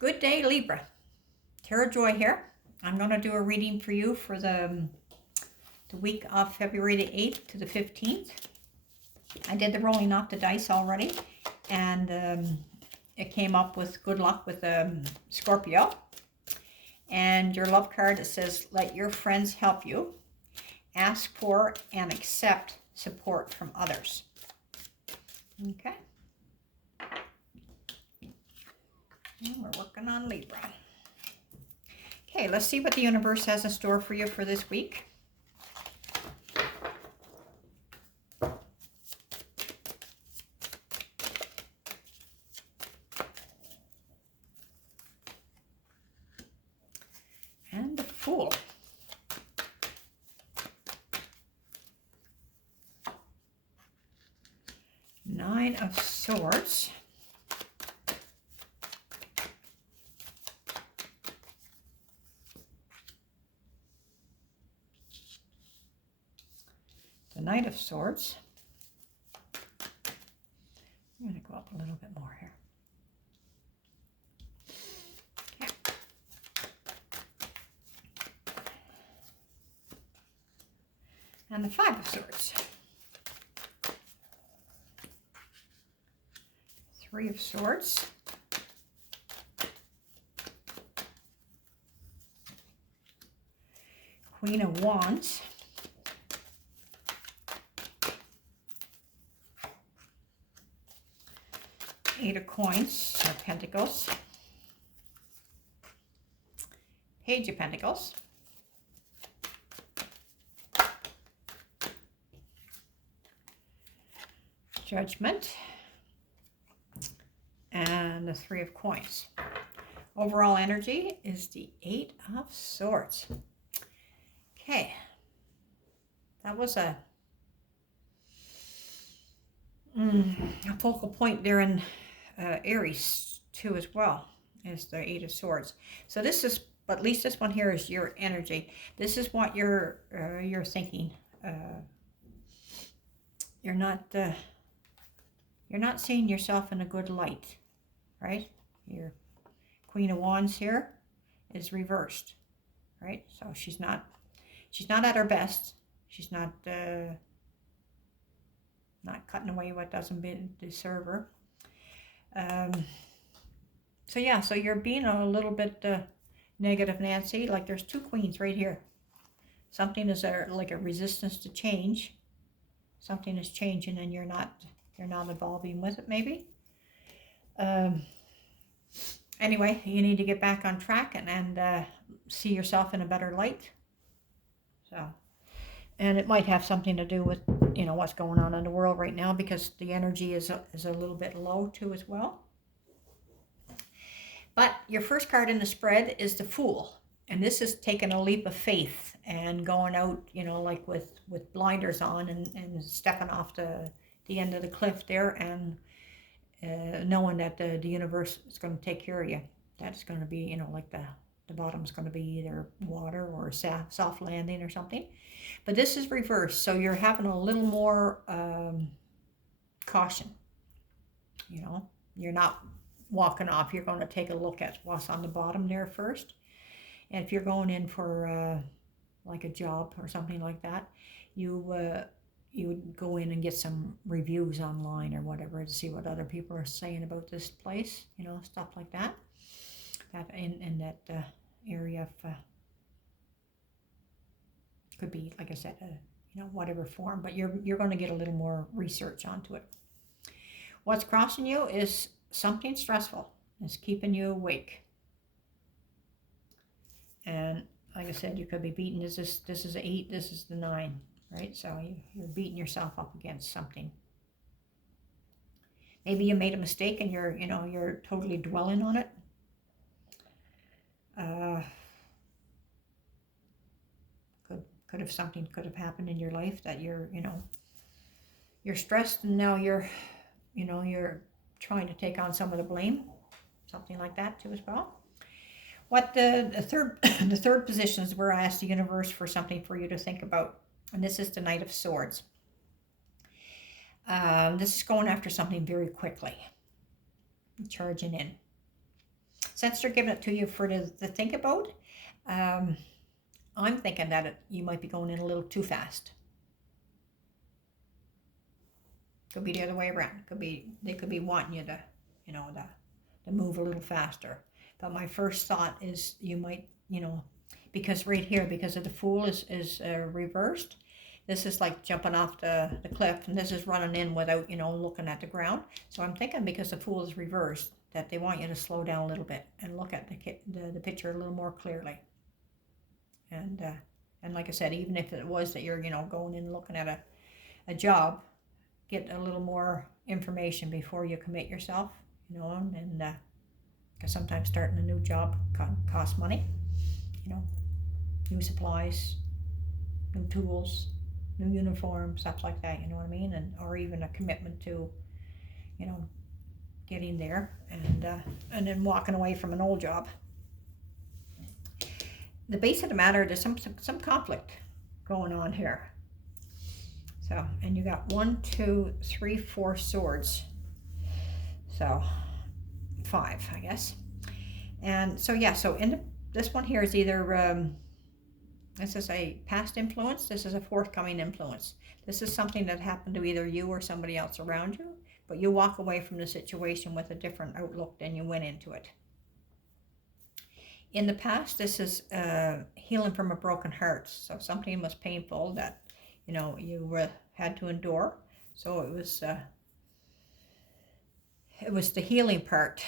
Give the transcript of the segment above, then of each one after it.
Good day, Libra. Tara Joy here. I'm going to do a reading for you for the week of February the 8th to the 15th. I did the rolling off the dice already, and it came up with good luck with Scorpio. And your love card, it says, let your friends help you. Ask for and accept support from others. Okay. And we're working on Libra. Okay, let's see what the universe has in store for you for this week. And the Fool. Nine of Swords. The Knight of Swords. I'm going to go up a little bit more here. Okay. And the Five of Swords. Three of Swords. Queen of Wands. Eight of Coins, or Pentacles. Page of Pentacles. Judgment. And the Three of Coins. Overall energy is the Eight of Swords. Okay. That was a focal point there in Aries too as well as the Eight of Swords. So this is, but at least this one here is your energy. This is what you're thinking. You're not seeing yourself in a good light, right? Your Queen of Wands here is reversed, right? So she's not at her best. She's not cutting away what doesn't deserve her. So yeah, so you're being a little bit negative, Nancy. Like there's two queens right here. Something is like a resistance to change. Something is changing, and you're not evolving with it. Maybe. Anyway, you need to get back on track and see yourself in a better light. So, and it might have something to do with what's going on in the world right now, because the energy is a little bit low too as well. But your first card in the spread is the Fool, and this is taking a leap of faith and going out, like with blinders on and stepping off the end of the cliff there, and knowing that the universe is going to take care of you. That's going to be, like the bottom's going to be either water or a soft landing or something. But this is reversed, so you're having a little more caution. You're not walking off. You're going to take a look at what's on the bottom there first. And if you're going in for like a job or something like that, you would go in and get some reviews online or whatever to see what other people are saying about this place, stuff like that. That in that area of could be, like I said, whatever form, but you're going to get a little more research onto it. What's crossing you is something stressful. It's keeping you awake. And like I said, you could be beaten. This is 8, this is the 9, right? So you're beating yourself up against something. Maybe you made a mistake and you're totally dwelling on it. Could have something could have happened in your life that you're stressed, and now you're trying to take on some of the blame, something like that too as well. What the third position is where I asked the universe for something for you to think about, and this is the Knight of Swords. This is going after something very quickly, charging in. since they're giving it to you for to think about, I'm thinking that you might be going in a little too fast. Could be the other way around. They could be wanting you to, to move a little faster. But my first thought is you might, because right here, because of the Fool is reversed, this is like jumping off the cliff, and this is running in without, looking at the ground. So I'm thinking because the Fool is reversed, that they want you to slow down a little bit and look at the picture a little more clearly. And like I said, even if it was that you're, going in looking at a job, get a little more information before you commit yourself, and because sometimes starting a new job costs money, new supplies, new tools, new uniform, stuff like that, you know what I mean? And or even a commitment to, getting there and then walking away from an old job. The base of the matter, there's some conflict going on here. So, and you got 1, 2, 3, 4 swords. So 5, I guess. And so yeah, so this one here is either this is a past influence, this is a forthcoming influence. This is something that happened to either you or somebody else around you, but you walk away from the situation with a different outlook than you went into it. In the past, this is healing from a broken heart. So something was painful that, you had to endure. So it was the healing part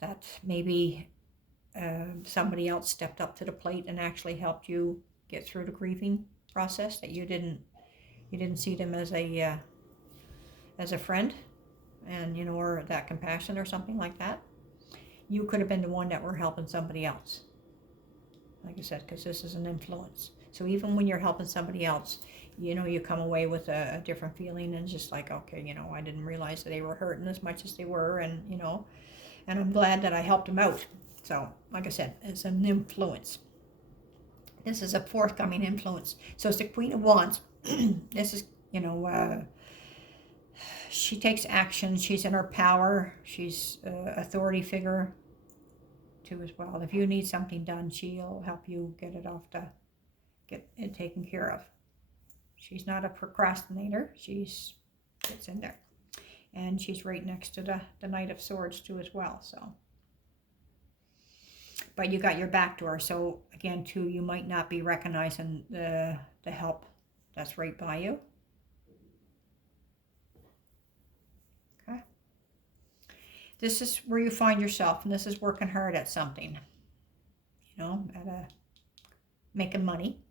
that maybe somebody else stepped up to the plate and actually helped you get through the grieving process, that you didn't see them as a friend, and or that compassion or something like that. You could have been the one that were helping somebody else, like I said, because this is an influence. So even when you're helping somebody else, you come away with a different feeling, and just like, okay, I didn't realize that they were hurting as much as they were, and and I'm glad that I helped them out. So like I said, it's an influence. This is a forthcoming influence. So it's the Queen of Wands. This is, she takes action. She's in her power. She's an authority figure too as well. If you need something done, she'll help you get it taken care of. She's not a procrastinator. She's gets in there. And she's right next to the Knight of Swords too as well. So, but you got your back to her. So again, too, you might not be recognizing the help that's right by you. Okay. This is where you find yourself, and this is working hard at something. Making money.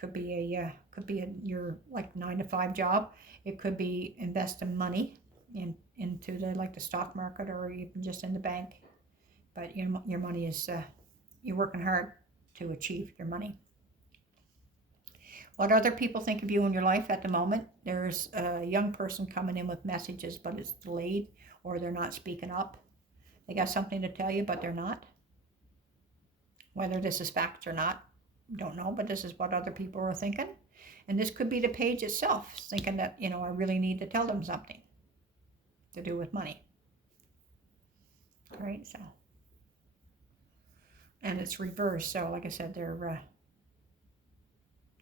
Could be your like 9-to-5 job. It could be investing money into the stock market, or even just in the bank. But your money is you're working hard to achieve your money. What other people think of you in your life at the moment? There's a young person coming in with messages, but it's delayed, or they're not speaking up. They got something to tell you, but they're not. Whether this is fact or not, don't know, but this is what other people are thinking. And this could be the page itself, thinking that, I really need to tell them something to do with money. All right, so. And it's reversed, so like I said, they're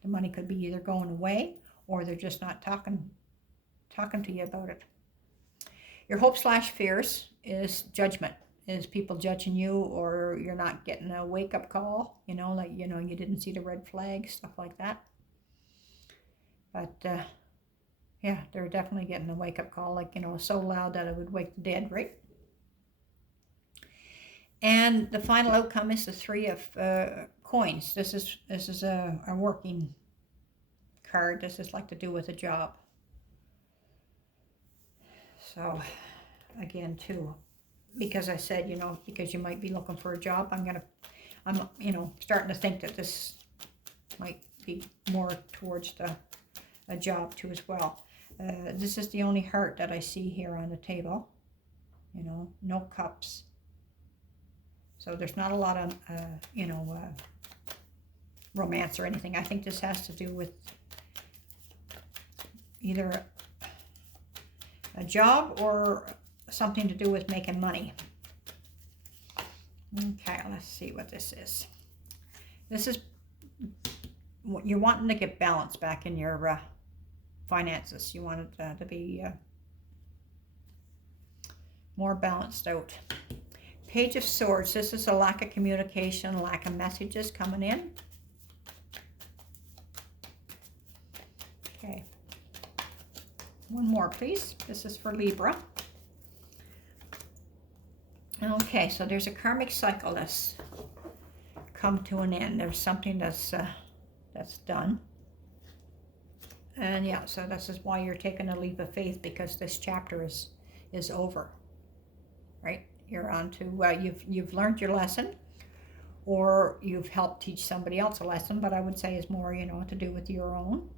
the money could be either going away, or they're just not talking to you about it. Your hope/fears is judgment. Is people judging you, or you're not getting a wake-up call, you didn't see the red flag, stuff like that. But yeah, they're definitely getting a wake-up call, so loud that it would wake the dead, right? And the final outcome is the 3 of coins. This is a working card. This is like to do with a job. So again, too, because I said, because you might be looking for a job, I'm starting to think that this might be more towards a job too as well. This is the only heart that I see here on the table. No cups. So there's not a lot of, romance or anything. I think this has to do with either a job or something to do with making money. Okay, let's see what this is. This is, you're wanting to get balance back in your finances. You want it to be more balanced out. Page of Swords. This is a lack of communication, lack of messages coming in. Okay. One more, please. This is for Libra. Okay, so there's a karmic cycle that's come to an end. There's something that's done. And yeah, so this is why you're taking a leap of faith, because this chapter is over. Right? You're on to you've learned your lesson, or you've helped teach somebody else a lesson, but I would say is more, you know, to do with your own.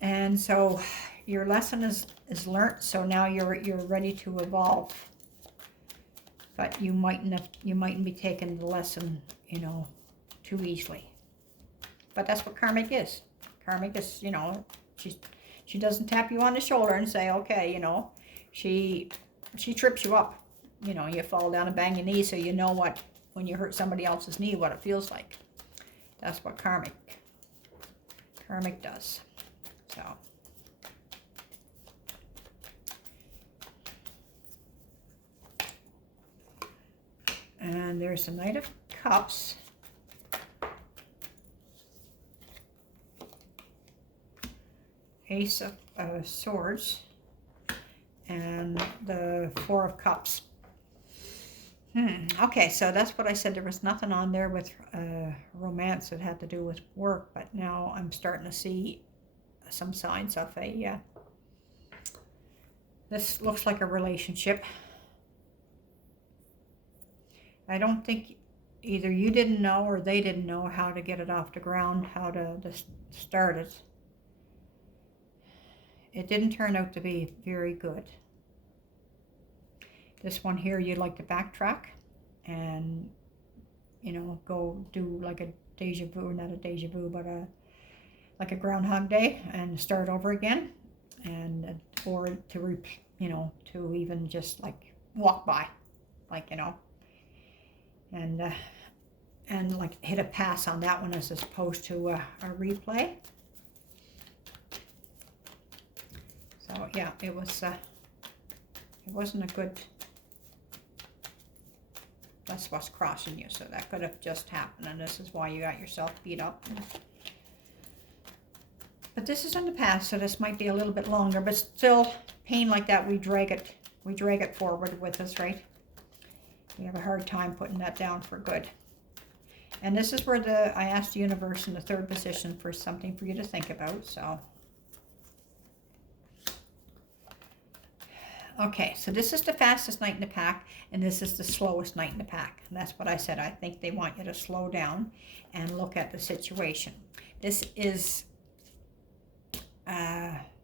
And so your lesson is learnt, so now you're ready to evolve. But you mightn't be taking the lesson, you know, too easily. But that's what karmic is. Karmic is, you know, she doesn't tap you on the shoulder and say, okay, you know, she trips you up. You know, you fall down and bang your knee, so you know what, when you hurt somebody else's knee, what it feels like. That's what karmic does. So. And there's the Knight of Cups. Ace of Swords. And the Four of Cups. Okay, so that's what I said. There was nothing on there with romance that had to do with work, but now I'm starting to see some signs of a, this looks like a relationship. I don't think either you didn't know or they didn't know how to get it off the ground, how to start it. It didn't turn out to be very good. This one here, you'd like to backtrack and, you know, go do like a deja vu, not a deja vu, but like a Groundhog Day and start over again, and or to you know, to even just like walk by, like, you know, and like hit a pass on that one as opposed to a replay. So yeah, it wasn't a good. That's what's crossing you, so that could have just happened, and this is why you got yourself beat up. But this is in the past, so this might be a little bit longer, but still, pain like that, we drag it forward with us, right? We have a hard time putting that down for good. And this is where I asked the universe in the third position for something for you to think about, so. Okay, so this is the fastest knight in the pack, and this is the slowest knight in the pack. And that's what I said. I think they want you to slow down and look at the situation. This is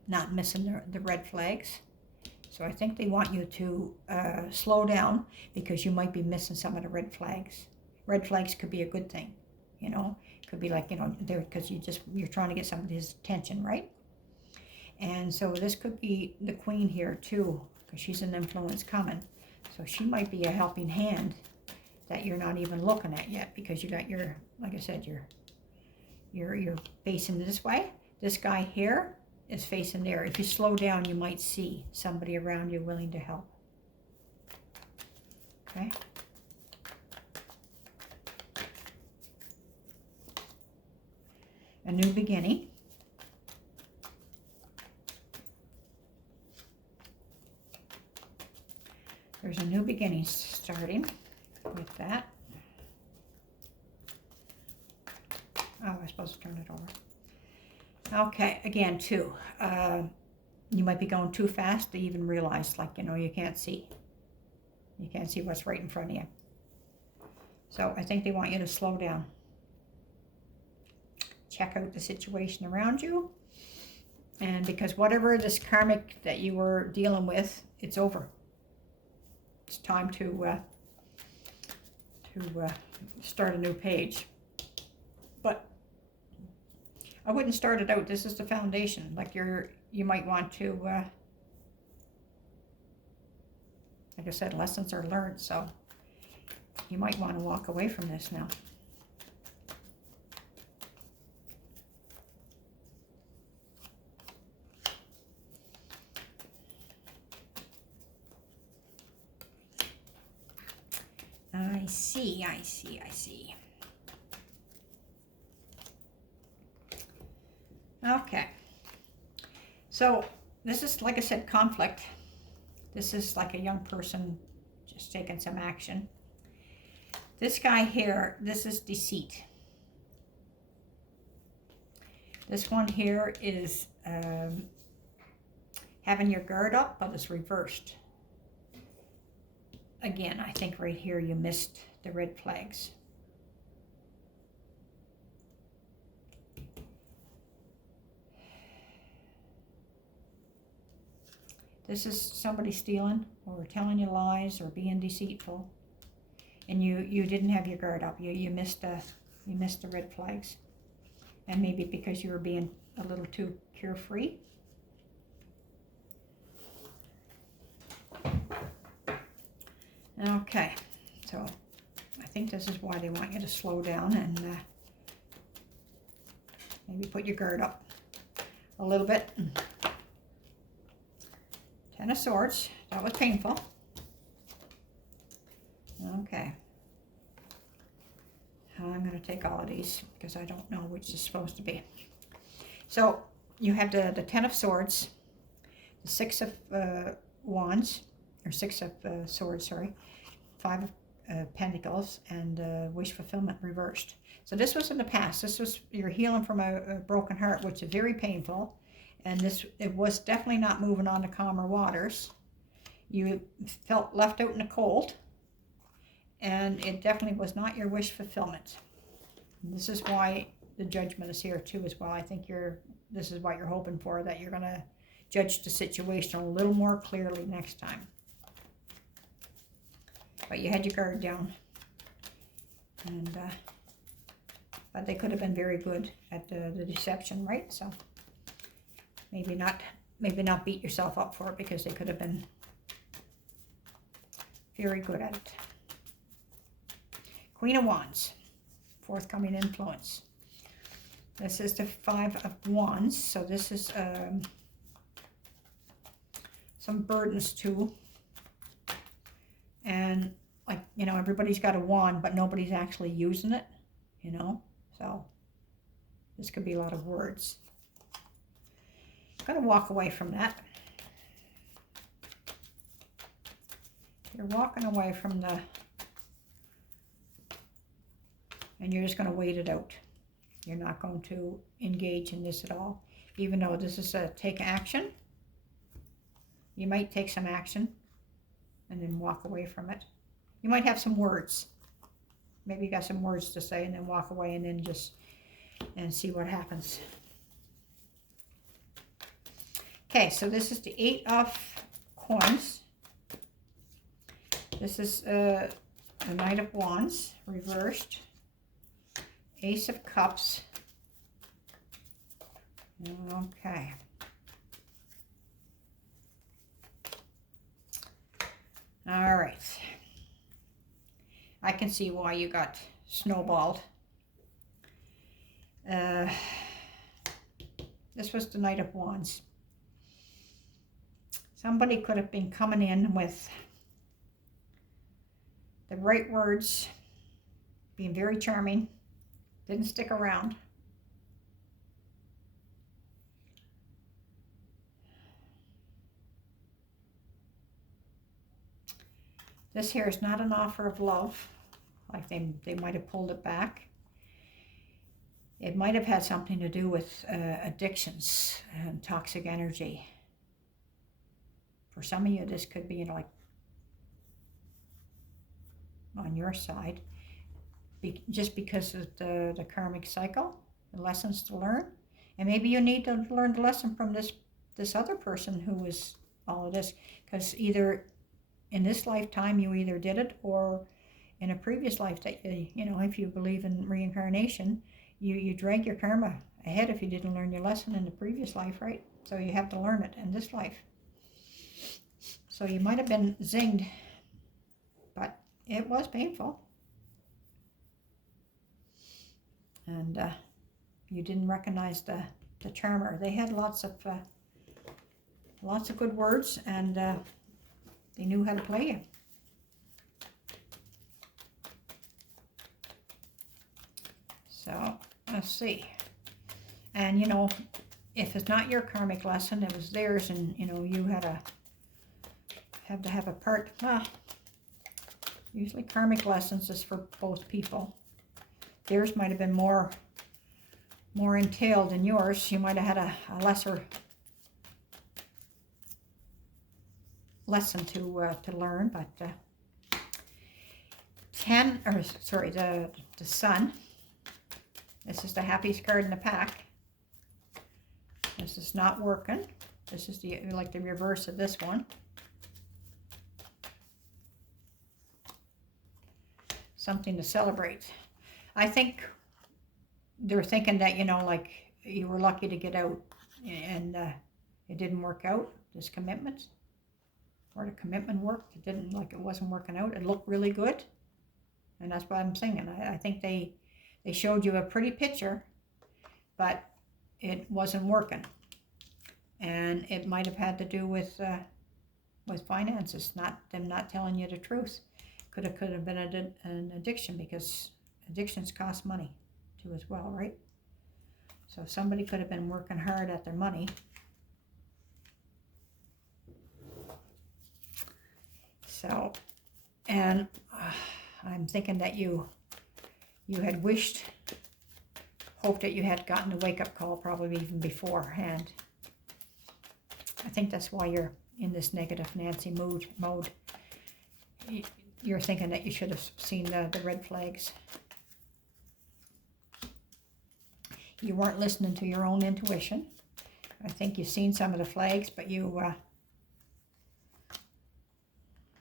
not missing the red flags. So I think they want you to slow down, because you might be missing some of the red flags. Red flags could be a good thing, you know. It could be like, you know, because you're trying to get somebody's attention, right? And so this could be the queen here too, because she's an influence coming. So she might be a helping hand that you're not even looking at yet, because you got your, like I said, you're facing this way. This guy here is facing there. If you slow down, you might see somebody around you willing to help. Okay. A new beginning. There's a new beginning starting with that. Oh, I was supposed to turn it over. Okay, again, too. You might be going too fast to even realize, like, you know, you can't see. You can't see what's right in front of you. So I think they want you to slow down. Check out the situation around you. And because whatever this karmic that you were dealing with, it's over. It's time to start a new page. But I wouldn't start it out. This is the foundation. Like you might want to Like I said, lessons are learned, so you might want to walk away from this now. I see, I see, I see. Okay. So this is, like I said, conflict. This is like a young person just taking some action. This guy here, this is deceit. This one here is having your guard up, but it's reversed. Again, I think right here you missed the red flags. This is somebody stealing or telling you lies or being deceitful, and you didn't have your guard up. You missed the red flags, and maybe because you were being a little too carefree. Okay, so I think this is why they want you to slow down and maybe put your guard up a little bit. Ten of Swords, that was painful. Okay. I'm going to take all of these because I don't know which is supposed to be. So you have the Ten of Swords, the Six of Wands, or Six of Swords, sorry, Five of Pentacles, and Wish Fulfillment reversed. So this was in the past. This was, you're healing from a broken heart, which is very painful. And it was definitely not moving on to calmer waters. You felt left out in the cold. And it definitely was not your wish fulfillment. And this is why the Judgment is here too as well. I think this is what you're hoping for, that you're going to judge the situation a little more clearly next time. But you had your guard down. And but they could have been very good at the deception, right? So maybe not beat yourself up for it, because they could have been very good at it. Queen of Wands, forthcoming influence. This is the Five of Wands, so this is some burdens too. And like, you know, everybody's got a wand, but nobody's actually using it, you know? So this could be a lot of words. I'm going to walk away from that. You're walking away from the, and you're just going to wait it out. You're not going to engage in this at all. Even though this is a take action, you might take some action and then walk away from it. You might have some words. Maybe you got some words to say and then walk away and then just and see what happens. Okay, so this is the Eight of Coins. This is the Knight of Wands reversed. Ace of Cups. Okay. All right. I can see why you got snowballed. This was the Knight of Wands. Somebody could have been coming in with the right words, being very charming, didn't stick around. This here is not an offer of love, like they might have pulled it back. It might have had something to do with addictions and toxic energy. For some of you, this could be, you know, like on your side, just because of the karmic cycle, the lessons to learn. And maybe you need to learn the lesson from this other person who was all of this, because either in this lifetime you either did it, or in a previous life that you know, if you believe in reincarnation, you drag your karma ahead if you didn't learn your lesson in the previous life, right? So you have to learn it in this life. So you might have been zinged it was painful. And you didn't recognize the charmer. They had lots of good words, and they knew how to play you. So let's see. And you know, if it's not your karmic lesson, it was theirs, and you know, you had to have a part. Usually karmic lessons is for both people. Theirs might have been more entailed than yours. You might have had a lesser lesson to learn, but the sun. This is the happiest card in the pack. This is not working. This is the reverse of this one. Something to celebrate. I think they're thinking that, you know, like you were lucky to get out, and it didn't work out, this commitment. Or the commitment worked. It didn't, like, it wasn't working out. It looked really good. And that's what I'm saying. I think they showed you a pretty picture, but it wasn't working. And it might have had to do with finances, them not telling you the truth. Could have been an addiction, because addictions cost money too as well, right? So somebody could have been working hard at their money. So, and I'm thinking that you had hoped that you had gotten a wake-up call probably even beforehand. I think that's why you're in this negative Nancy mode. You're thinking that you should have seen the red flags. You weren't listening to your own intuition. I think you've seen some of the flags, but you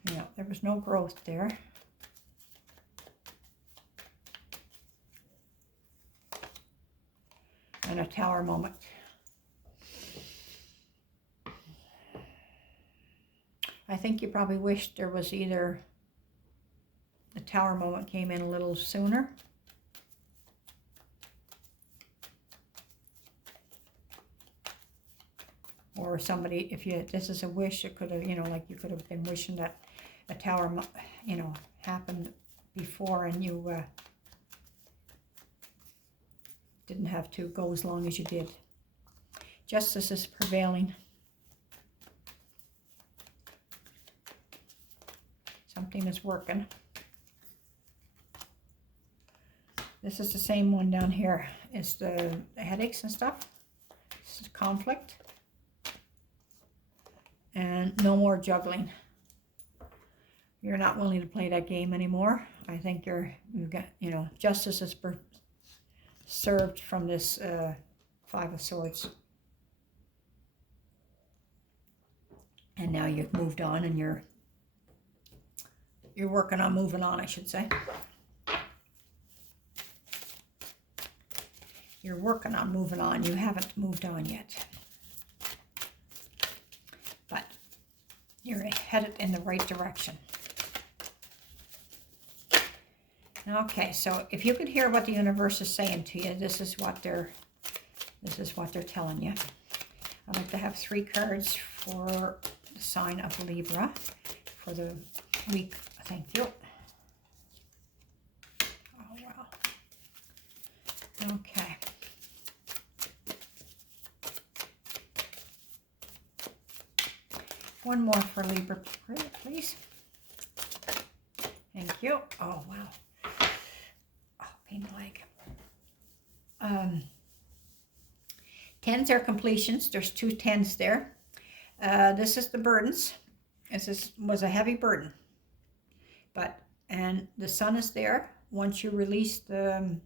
know, there was no growth there. And a tower moment. I think you probably wished there was either the tower moment came in a little sooner, or somebody, this is a wish, it could have, you know, like you could have been wishing that a tower, you know, happened before, and you didn't have to go as long as you did. Justice is prevailing. Something is working. This is the same one down here. It's the headaches and stuff. This is conflict. And no more juggling. You're not willing to play that game anymore. I think you've got, you know, justice is served from this Five of Swords. And now you've moved on, and you're working on moving on, I should say. You're working on moving on. You haven't moved on yet. But you're headed in the right direction. Okay, so if you could hear what the universe is saying to you, this is what they're telling you. I'd like to have 3 cards for the sign of Libra for the week. Thank you. Oh, wow. Okay. One more for Libra, please. Thank you. Oh, wow. Oh, pain leg. 10s are completions. There's 2 10s there. This is the burdens. This was a heavy burden. And the sun is there. Once you release the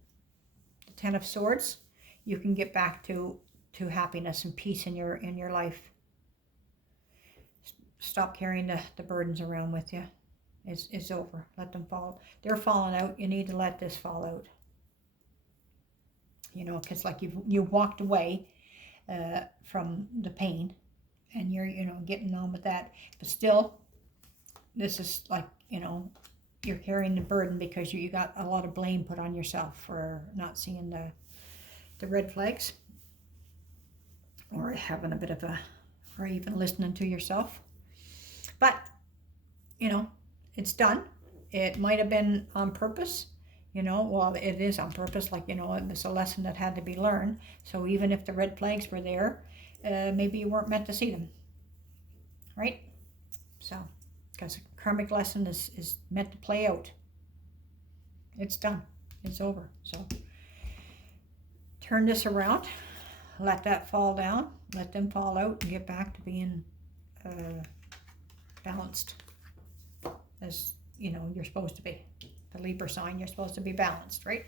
10 of Swords, you can get back to happiness and peace in your life. Stop carrying the burdens around with you. It's over. Let them fall. They're falling out. You need to let this fall out. You know, because like you walked away from the pain, and you're, you know, getting on with that. But still, this is like, you know, you're carrying the burden because you got a lot of blame put on yourself for not seeing the red flags, or having a bit of a, or even listening to yourself. But, you know, it's done. It might have been on purpose, you know, well, it is on purpose, like, you know, it's a lesson that had to be learned. So even if the red flags were there, maybe you weren't meant to see them, right? So, because a karmic lesson is meant to play out. It's done. It's over. So, turn this around. Let that fall down. Let them fall out and get back to being balanced, as you know you're supposed to be. The Libra sign, you're supposed to be balanced, right?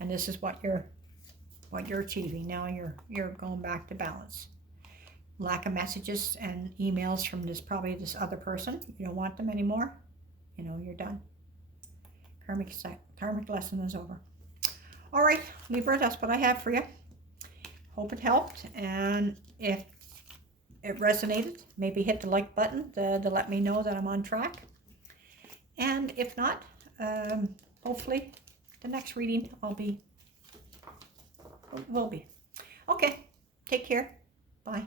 And this is what you're achieving. Now you're going back to balance. Lack of messages and emails from this other person. You don't want them anymore. You know, you're done. Karmic lesson is over. All right, Libra, that's what I have for you. Hope it helped, and if it resonated, maybe hit the like button to let me know that I'm on track. And if not, hopefully the next reading will be. Okay, take care. Bye.